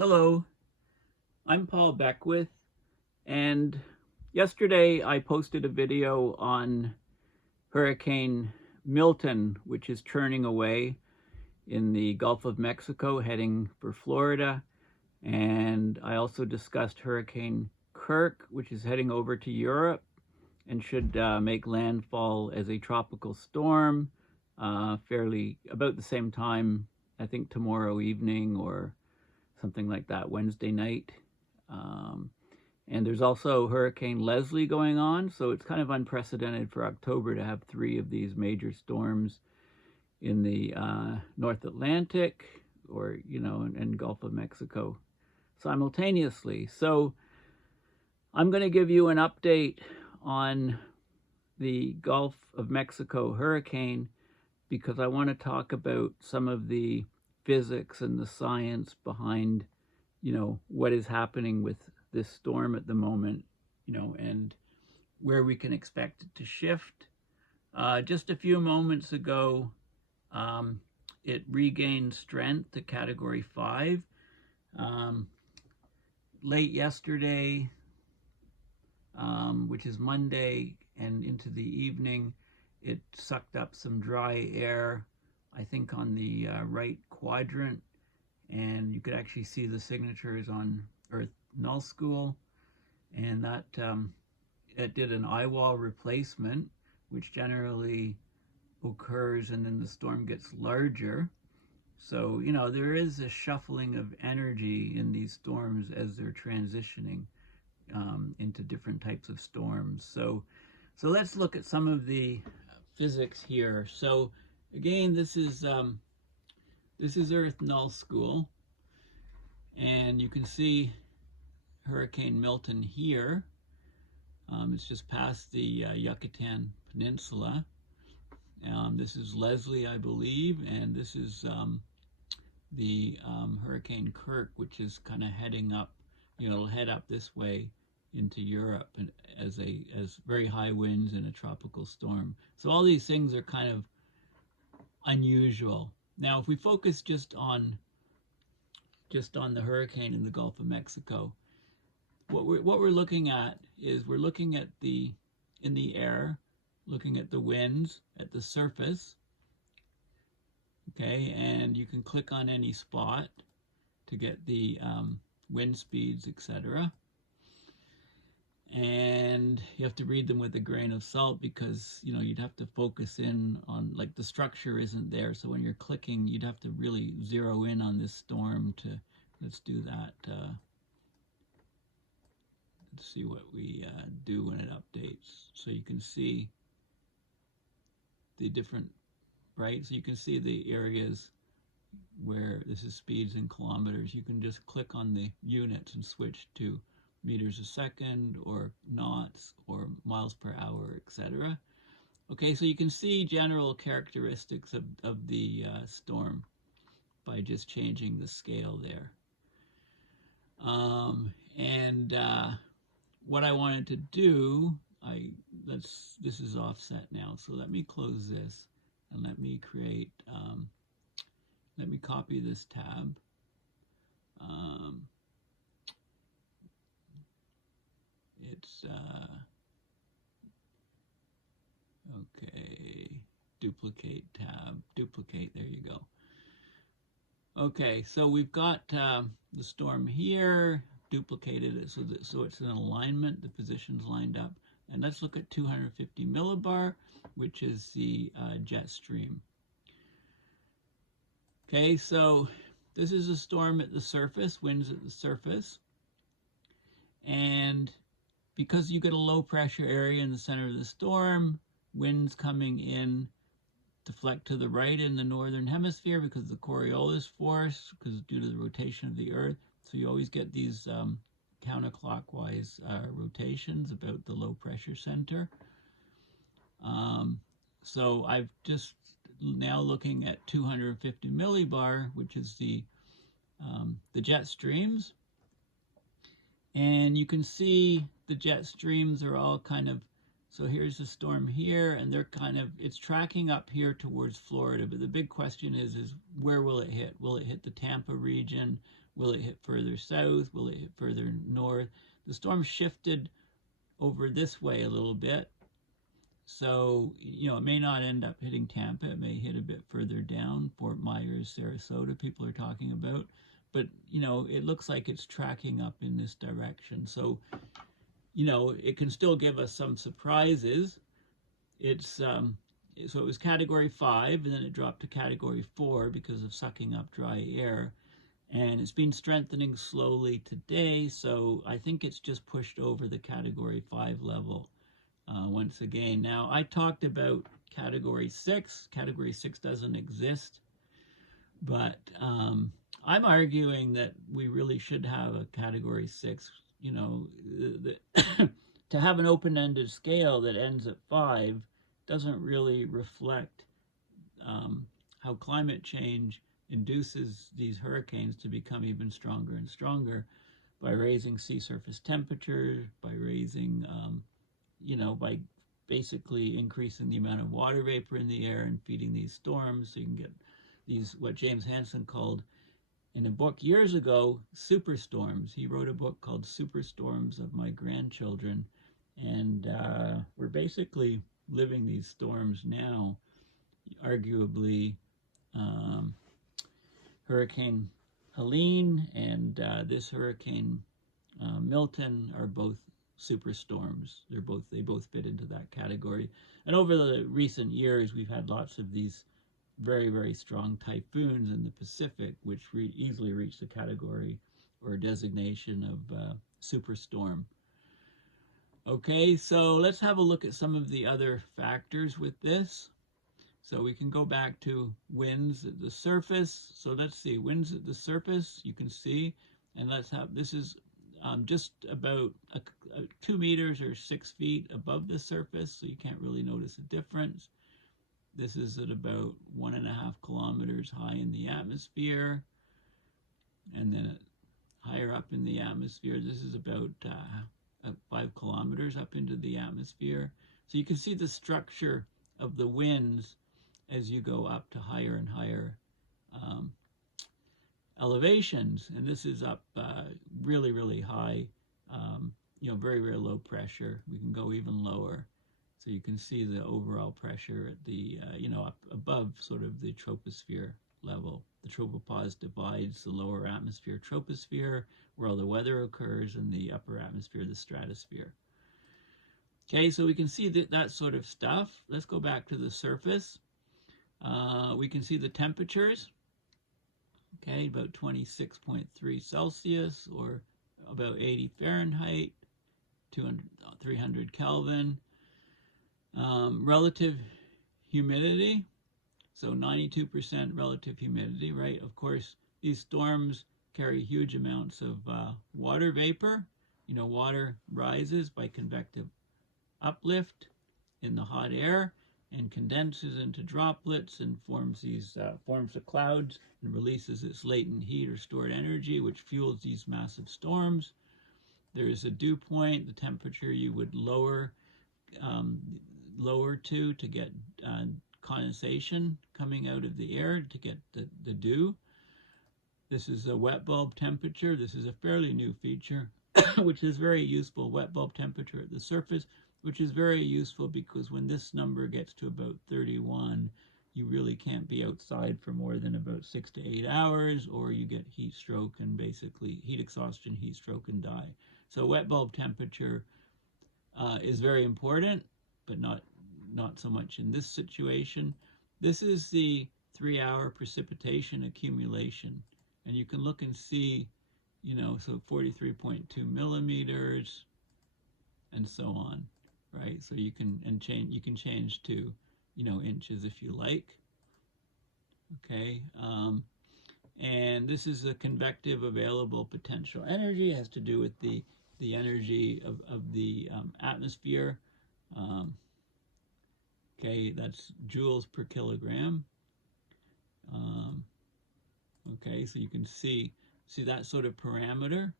Hello, I'm Paul Beckwith, and yesterday I posted a video on Hurricane Milton, which is churning away in the Gulf of Mexico heading for Florida, and I also discussed Hurricane Kirk, which is heading over to Europe and should make landfall as a tropical storm fairly about the same time, I think tomorrow evening or something like that, Wednesday night. And there's also Hurricane Leslie going on, so it's kind of unprecedented for October to have 3 of these major storms in the North Atlantic or, and Gulf of Mexico simultaneously. So I'm going to give you an update on the Gulf of Mexico hurricane because I want to talk about some of the physics and the science behind, what is happening with this storm at the moment, and where we can expect it to shift. Just a few moments ago, it regained strength to Category 5. Late yesterday, which is Monday, and into the evening, it sucked up some dry air, I think on the right quadrant, and you could actually see the signatures on EarthNullSchool, and that it did an eye wall replacement, which generally occurs and then the storm gets larger. So, there is a shuffling of energy in these storms as they're transitioning into different types of storms. So let's look at some of the physics here. So again, this is EarthNullSchool, and you can see Hurricane Milton here. It's just past the Yucatan Peninsula. This is Leslie, I believe, and this is the Hurricane Kirk, which is kind of heading up. It'll head up this way into Europe and as very high winds and a tropical storm. So all these things are kind of unusual. Now, if we focus just on the hurricane in the Gulf of Mexico, what we're looking at is we're looking at in the air, looking at the winds at the surface. Okay, and you can click on any spot to get the wind speeds, etc. And you have to read them with a grain of salt because you'd have to focus in on, like, the structure isn't there, so when you're clicking you'd have to really zero in on this storm to, let's do that. Let's see what we do when it updates, so you can see the different, right? So you can see the areas where this is speeds in kilometers. You can just click on the units and switch to meters a second or knots or miles per hour, etc. Okay, so you can see general characteristics of the storm by just changing the scale there. And what I wanted to do, this is offset now, so let me close this and let me create, let me copy this tab. It's okay, duplicate tab, duplicate, there you go. Okay, so we've got the storm here, duplicated it so it's in alignment, the positions lined up. And let's look at 250 millibar, which is the jet stream. Okay, so this is a storm at the surface, winds at the surface. And because you get a low pressure area in the center of the storm, winds coming in deflect to the right in the northern hemisphere because of the Coriolis force, because due to the rotation of the Earth. So you always get these counterclockwise rotations about the low pressure center. So I've just now looking at 250 millibar, which is the jet streams. And you can see the jet streams are all kind of So here's the storm here, and they're it's tracking up here towards Florida. But the big question is where will it hit? Will it hit the Tampa region? Will it hit further south? Will it hit further north? The storm shifted over this way a little bit. So, it may not end up hitting Tampa. It may hit a bit further down, Fort Myers, Sarasota, people are talking about. But, it looks like it's tracking up in this direction. So, it can still give us some surprises. So it was Category 5, and then it dropped to Category 4 because of sucking up dry air. And it's been strengthening slowly today, so I think it's just pushed over the Category 5 level once again. Now, I talked about Category 6. Category 6 doesn't exist, but I'm arguing that we really should have a Category 6. To have an open-ended scale that ends at 5 doesn't really reflect how climate change induces these hurricanes to become even stronger and stronger by raising sea surface temperature, by raising, by basically increasing the amount of water vapor in the air and feeding these storms. So you can get these, what James Hansen called in a book years ago, superstorms. He wrote a book called Superstorms of My Grandchildren. And we're basically living these storms now. Arguably, Hurricane Helene and this Hurricane Milton are both superstorms. They both fit into that category. And over the recent years, we've had lots of these very, very strong typhoons in the Pacific, which easily reach the category or designation of superstorm. Okay, so let's have a look at some of the other factors with this. So we can go back to winds at the surface. So let's see, winds at the surface, you can see, and this is just about 2 meters or 6 feet above the surface, so you can't really notice a difference. This is at about 1.5 kilometers high in the atmosphere. And then higher up in the atmosphere, this is about 5 kilometers up into the atmosphere. So you can see the structure of the winds as you go up to higher and higher elevations. And this is up really, really high, very, very low pressure. We can go even lower. So you can see the overall pressure at the, up above sort of the troposphere level. The tropopause divides the lower atmosphere troposphere, where all the weather occurs, and the upper atmosphere, the stratosphere. Okay, so we can see that sort of stuff. Let's go back to the surface. We can see the temperatures. Okay, about 26.3 Celsius, or about 80 Fahrenheit, 300 Kelvin. Relative humidity, so 92% relative humidity, right? Of course, these storms carry huge amounts of water vapor. Water rises by convective uplift in the hot air and condenses into droplets and forms the clouds and releases its latent heat or stored energy, which fuels these massive storms. There is a dew point, the temperature you would lower to get condensation coming out of the air to get the dew. This is a wet bulb temperature. This is a fairly new feature, which is very useful, wet bulb temperature at the surface, which is very useful because when this number gets to about 31, you really can't be outside for more than about 6 to 8 hours, or you get heat stroke and basically heat exhaustion, heat stroke, and die. So wet bulb temperature is very important, but not so much in this situation. This is the 3-hour precipitation accumulation, and you can look and see, so 43.2 millimeters, and so on, right? So you can change to, inches if you like. Okay, and this is the convective available potential energy. It has to do with the energy of the atmosphere. Okay, that's joules per kilogram. Okay, so you can see that sort of parameter.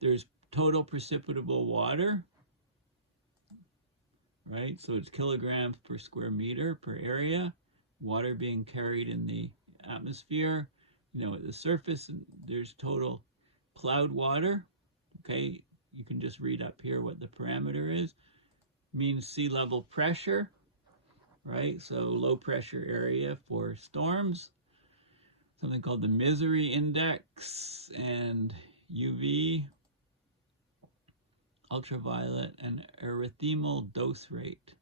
There's total precipitable water. right? So it's kilograms per square meter per area, water being carried in the atmosphere. You know, at the surface, there's total cloud water, okay? You can just read up here what the parameter is. Means sea level pressure, right? So low pressure area for storms. Something called the misery index, and UV, ultraviolet, and erythemal dose rate,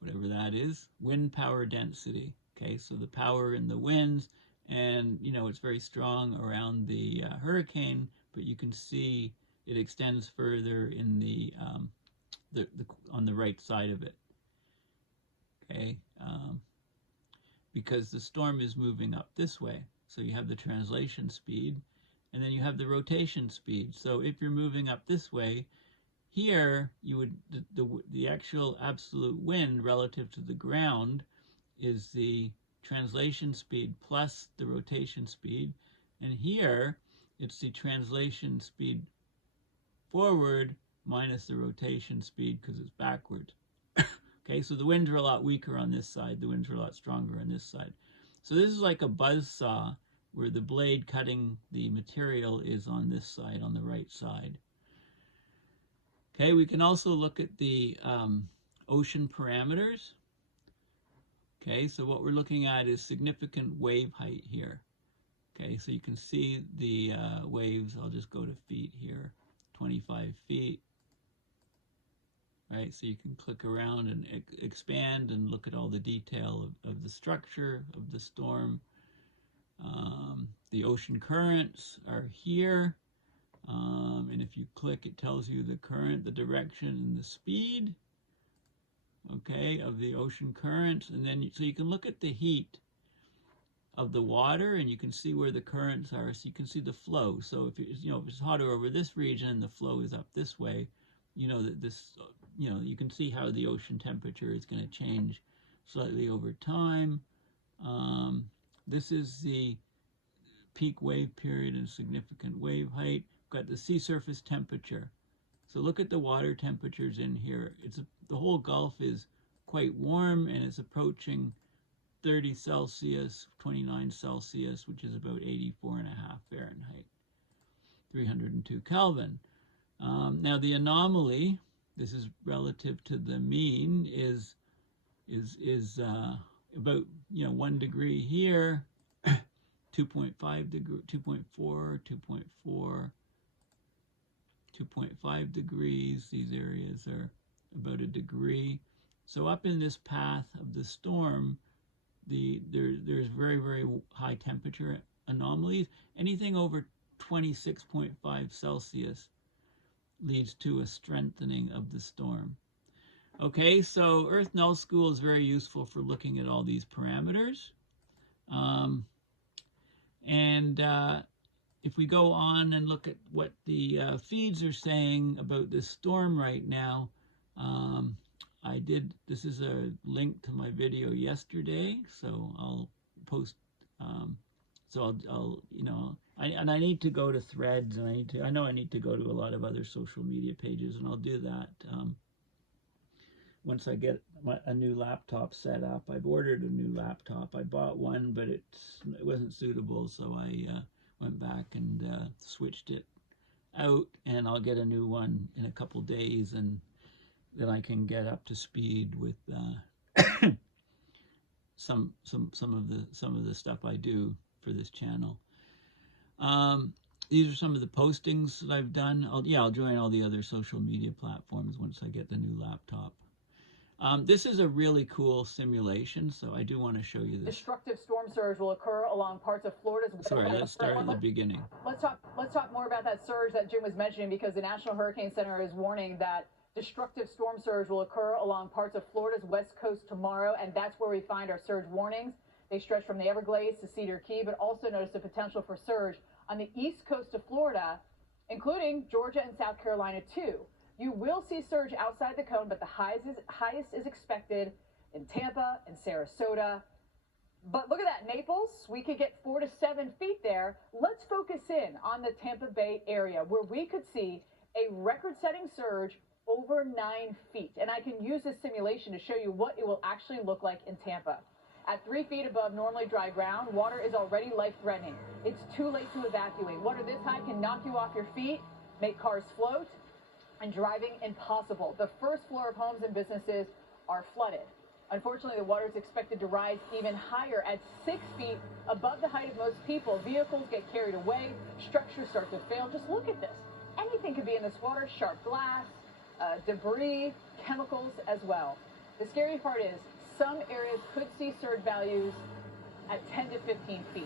whatever that is. Wind power density, okay? So the power in the winds, and you know, it's very strong around the hurricane, but you can see it extends further in the on the right side of it, okay? Because the storm is moving up this way. So you have the translation speed, and then you have the rotation speed. So if you're moving up this way, here you would the actual absolute wind relative to the ground is the translation speed plus the rotation speed, and here it's the translation speed forward minus the rotation speed because it's backwards. Okay, so the winds are a lot weaker on this side. The winds are a lot stronger on this side. So this is like a buzz saw where the blade cutting the material is on this side, on the right side. Okay, we can also look at the ocean parameters. Okay, so what we're looking at is significant wave height here. Okay, so you can see the waves. I'll just go to feet here, 25 feet. Right, so you can click around and expand and look at all the detail of the structure of the storm. The ocean currents are here, and if you click, it tells you the current, the direction, and the speed, okay, of the ocean currents. And then so you can look at the heat of the water, and you can see where the currents are, so you can see the flow. So if it's, you know, if it's hotter over this region and the flow is up this way, you know that this, you know, you can see how the ocean temperature is going to change slightly over time. This is the peak wave period and significant wave height. We've got the sea surface temperature. So look at the water temperatures in here. The whole Gulf is quite warm, and it's approaching 30 Celsius, 29 Celsius, which is about 84.5 Fahrenheit, 302 Kelvin. Now the anomaly, this is relative to the mean, is about, you know, 1 degree here, 2.5 degree, 2.4, 2.4, 2.5 degrees. These areas are about a degree. So up in this path of the storm, there's very, very high temperature anomalies. Anything over 26.5 Celsius leads to a strengthening of the storm. Okay, so EarthNullSchool is very useful for looking at all these parameters. If we go on and look at what the feeds are saying about this storm right now, this is a link to my video yesterday, so I'll post, I'll you know, I need to go to Threads, and I know I need to go to a lot of other social media pages, and I'll do that once I get a new laptop set up. I've ordered a new laptop. I bought one, but it wasn't suitable, so I went back and switched it out, and I'll get a new one in a couple days, and then I can get up to speed with some of the stuff I do for this channel. These are some of the postings that I've done. I'll join all the other social media platforms once I get the new laptop. This is a really cool simulation, so I do want to show you this. Destructive storm surge will occur along parts of Florida's... Sorry, let's start at the beginning. Let's talk more about that surge that Jim was mentioning, because the National Hurricane Center is warning that destructive storm surge will occur along parts of Florida's west coast tomorrow, and that's where we find our surge warnings. They stretch from the Everglades to Cedar Key, but also notice the potential for surge on the east coast of Florida, including Georgia and South Carolina too. You will see surge outside the cone, but the highest is expected in Tampa and Sarasota. But look at that, Naples, we could get 4 to 7 feet there. Let's focus in on the Tampa Bay area, where we could see a record-setting surge over 9 feet. And I can use this simulation to show you what it will actually look like in Tampa. At 3 feet above normally dry ground, water is already life-threatening. It's too late to evacuate. Water this high can knock you off your feet, make cars float, and driving impossible. The first floor of homes and businesses are flooded. Unfortunately, the water is expected to rise even higher at 6 feet above the height of most people. Vehicles get carried away, structures start to fail. Just look at this. Anything could be in this water, sharp glass, debris, chemicals as well. The scary part is some areas could see surge values at 10 to 15 feet.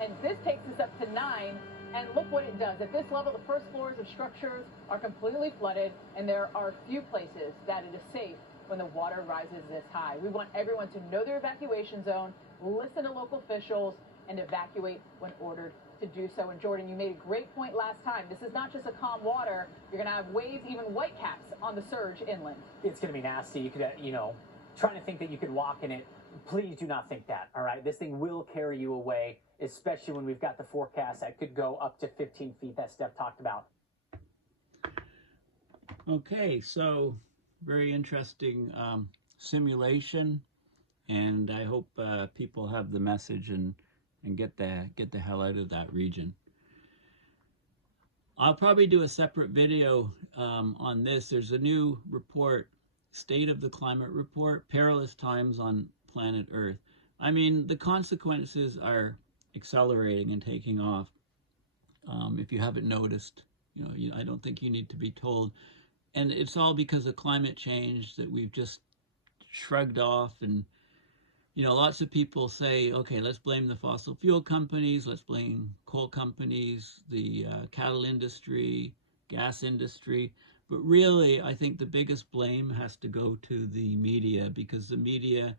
And this takes us up to 9, and look what it does. At this level, the first floors of structures are completely flooded, and there are few places that it is safe when the water rises this high. We want everyone to know their evacuation zone, listen to local officials, and evacuate when ordered to do so. And Jordan, you made a great point last time. This is not just a calm water. You're going to have waves, even whitecaps, on the surge inland. It's going to be nasty. You could, trying to think that you could walk in it. Please do not think that, all right? This thing will carry you away, especially when we've got the forecast that could go up to 15 feet that Steph talked about. Okay, so very interesting simulation, and I hope people have the message and get the hell out of that region. I'll probably do a separate video on this. There's a new report, State of the Climate Report, Perilous Times on Planet Earth. I mean, the consequences are accelerating and taking off. If you haven't noticed, I don't think you need to be told. And it's all because of climate change that we've just shrugged off. And, lots of people say, okay, let's blame the fossil fuel companies, let's blame coal companies, the cattle industry, gas industry. But really, I think the biggest blame has to go to the media, because the media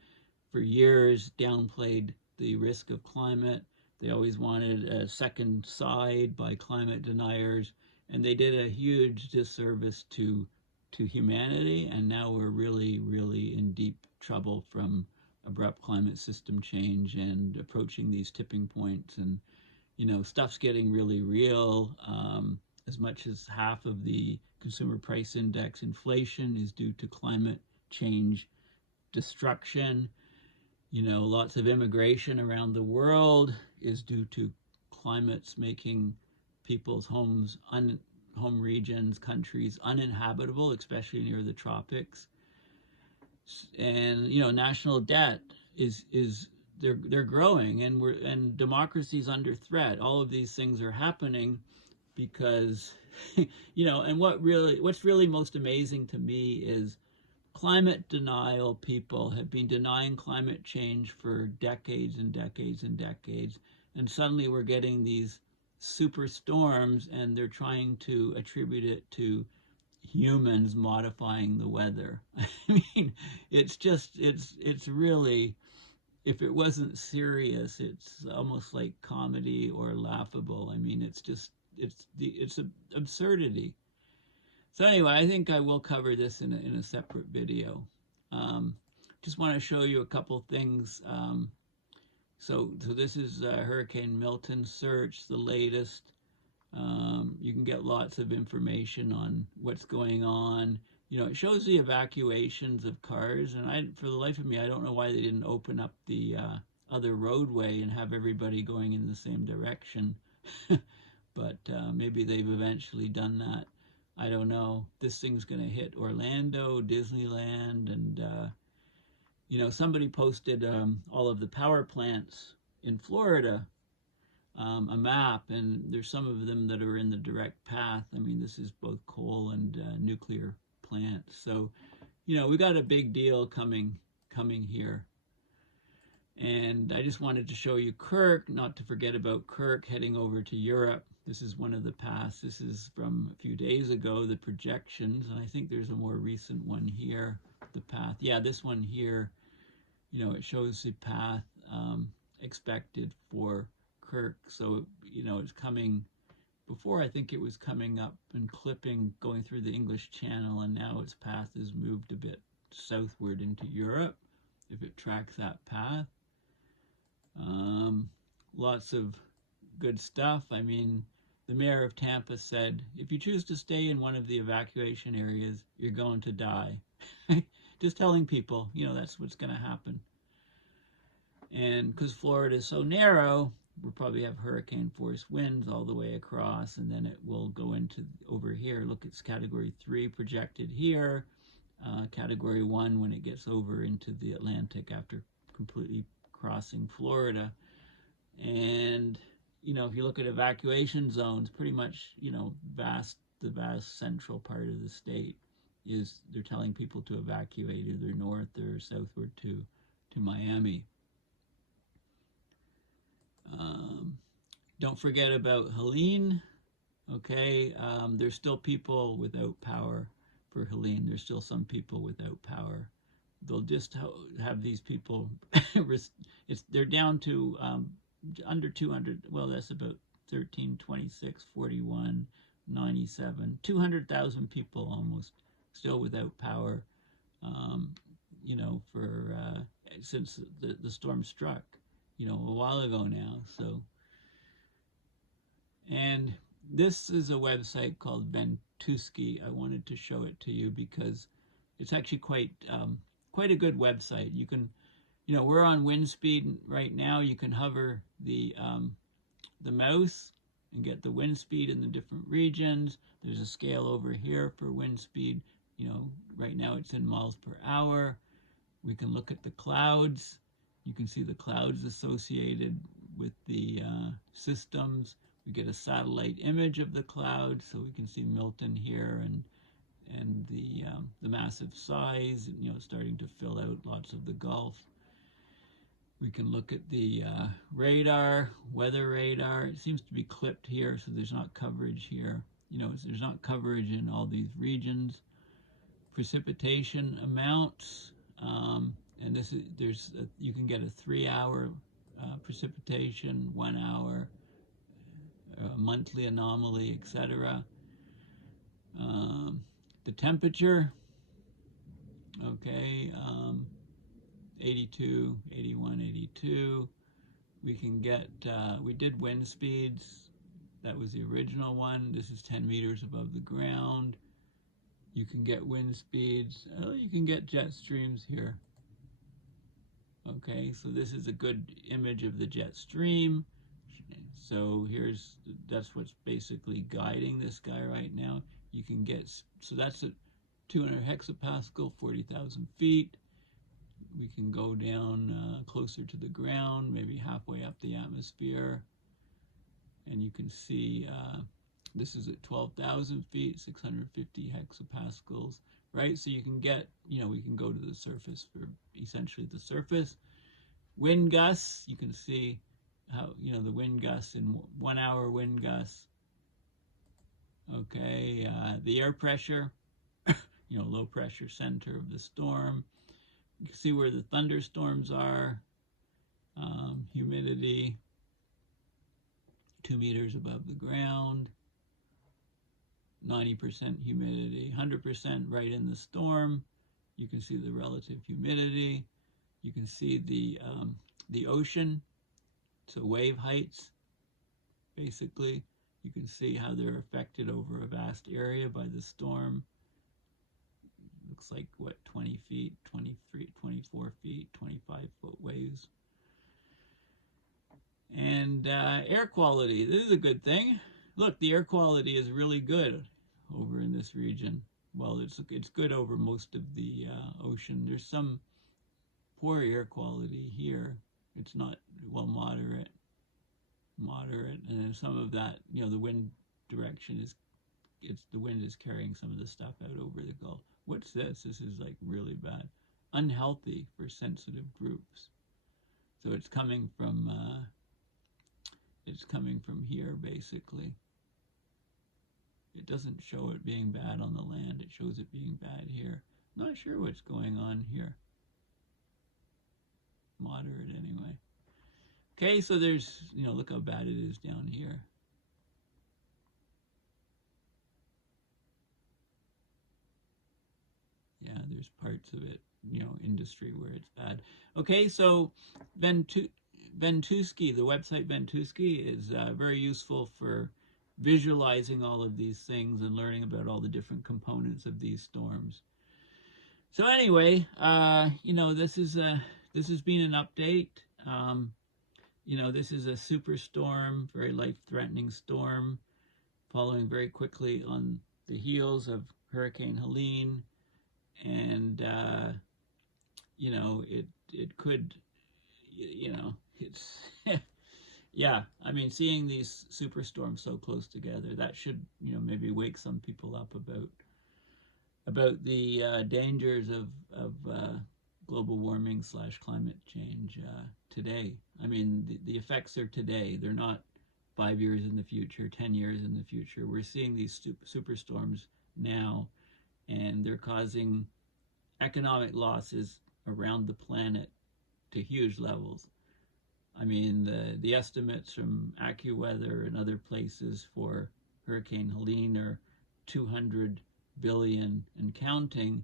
for years downplayed the risk of climate. They always wanted a second side by climate deniers, and they did a huge disservice to humanity. And now we're really, really in deep trouble from abrupt climate system change and approaching these tipping points. And, stuff's getting really real. As much as half of the consumer price index inflation is due to climate change destruction. Lots of immigration around the world is due to climates making people's home regions, countries uninhabitable, especially near the tropics. And national debt they're growing, and democracy's under threat. All of these things are happening because and what's really most amazing to me is climate denial. People have been denying climate change for decades and decades and decades, and suddenly we're getting these superstorms, and they're trying to attribute it to humans modifying the weather. I mean, it's really, if it wasn't serious, it's almost like comedy or laughable. I mean, it's absurdity. So anyway, I think I will cover this in a separate video. Just want to show you a couple things. So this is Hurricane Milton search, the latest. You can get lots of information on what's going on. It shows the evacuations of cars, and for the life of me, I don't know why they didn't open up the other roadway and have everybody going in the same direction. But maybe they've eventually done that. I don't know. This thing's going to hit Orlando, Disneyland, and somebody posted all of the power plants in Florida, a map, and there's some of them that are in the direct path. I mean, this is both coal and nuclear plants. So, we got a big deal coming here. And I just wanted to show you Kirk, not to forget about Kirk heading over to Europe. This is one of the paths. This is from a few days ago, the projections, and I think there's a more recent one here, the path. Yeah, this one here, it shows the path expected for Kirk. So, it's coming, before I think it was coming up and clipping, going through the English Channel, and now its path is moved a bit southward into Europe, if it tracks that path. Lots of good stuff. I mean, the mayor of Tampa said, if you choose to stay in one of the evacuation areas, you're going to die. Just telling people, that's what's going to happen. And because Florida is so narrow, we'll probably have hurricane force winds all the way across, and then it will go into over here. Look, it's category 3 projected here, category 1 when it gets over into the Atlantic after completely crossing Florida. And if you look at evacuation zones, pretty much the vast central part of the state is, they're telling people to evacuate either north or southward to Miami. Don't forget about Helene. Okay, there's still people without power for Helene. There's still some people without power. They'll just have these people, they're down to under 200, well, that's about 13, 26, 41, 97, 200,000 people almost still without power, since the storm struck, a while ago now. So, and this is a website called Ventusky. I wanted to show it to you because it's actually quite a good website. You can, we're on wind speed right now. You can hover the mouse and get the wind speed in the different regions. There's a scale over here for wind speed. Right now it's in miles per hour. We can look at the clouds. You can see the clouds associated with the systems. We get a satellite image of the clouds, so we can see Milton here and the massive size, starting to fill out lots of the Gulf. We can look at the radar, weather radar. It seems to be clipped here, so there's not coverage here. There's not coverage in all these regions. Precipitation amounts, and you can get a 3-hour precipitation, 1 hour, monthly anomaly, etc. The temperature, okay, 82, 81, 82. We can get, we did wind speeds. That was the original one. This is 10 meters above the ground. You can get wind speeds. You can get jet streams here. Okay, so this is a good image of the jet stream. So that's what's basically guiding this guy right now. You can get, so that's at 200 hexapascal, 40,000 feet. We can go down closer to the ground, maybe halfway up the atmosphere. And you can see this is at 12,000 feet, 650 hexapascals, right? So you can get, we can go to the surface for essentially the surface. Wind gusts, you can see how, the wind gusts in 1 hour wind gusts. Okay, the air pressure, low pressure center of the storm. You can see where the thunderstorms are. Humidity, 2 meters above the ground. 90% humidity, 100% right in the storm. You can see the relative humidity. You can see the ocean, so wave heights, basically. You can see how they're affected over a vast area by the storm. Looks like, 20 feet, 23, 24 feet, 25-foot waves. And air quality, this is a good thing. Look, the air quality is really good over in this region. Well, it's good over most of the ocean. There's some poor air quality here. It's not, well, moderate, and then some of that, the wind direction is, the wind is carrying some of the stuff out over the Gulf. What's this? This is like really bad. Unhealthy for sensitive groups. So it's coming from here, basically. It doesn't show it being bad on the land. It shows it being bad here. Not sure what's going on here. Moderate, anyway. Okay, so there's, look how bad it is down here. Yeah, there's parts of it, industry where it's bad. Okay, so Ventusky, the website Ventusky is very useful for visualizing all of these things and learning about all the different components of these storms. So anyway, this has been an update. This is a superstorm, very life-threatening storm, following very quickly on the heels of Hurricane Helene, and it could, it's yeah. I mean, seeing these superstorms so close together, that should maybe wake some people up about the dangers of global warming / climate change today. I mean, the effects are today. They're not 5 years in the future, 10 years in the future. We're seeing these superstorms now, and they're causing economic losses around the planet to huge levels. I mean, the estimates from AccuWeather and other places for Hurricane Helene are 200 billion and counting.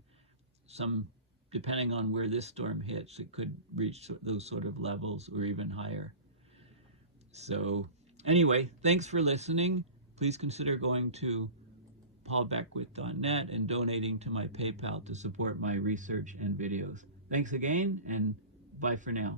Some, depending on where this storm hits, it could reach those sort of levels or even higher. So anyway, thanks for listening. Please consider going to paulbeckwith.net and donating to my PayPal to support my research and videos. Thanks again, and bye for now.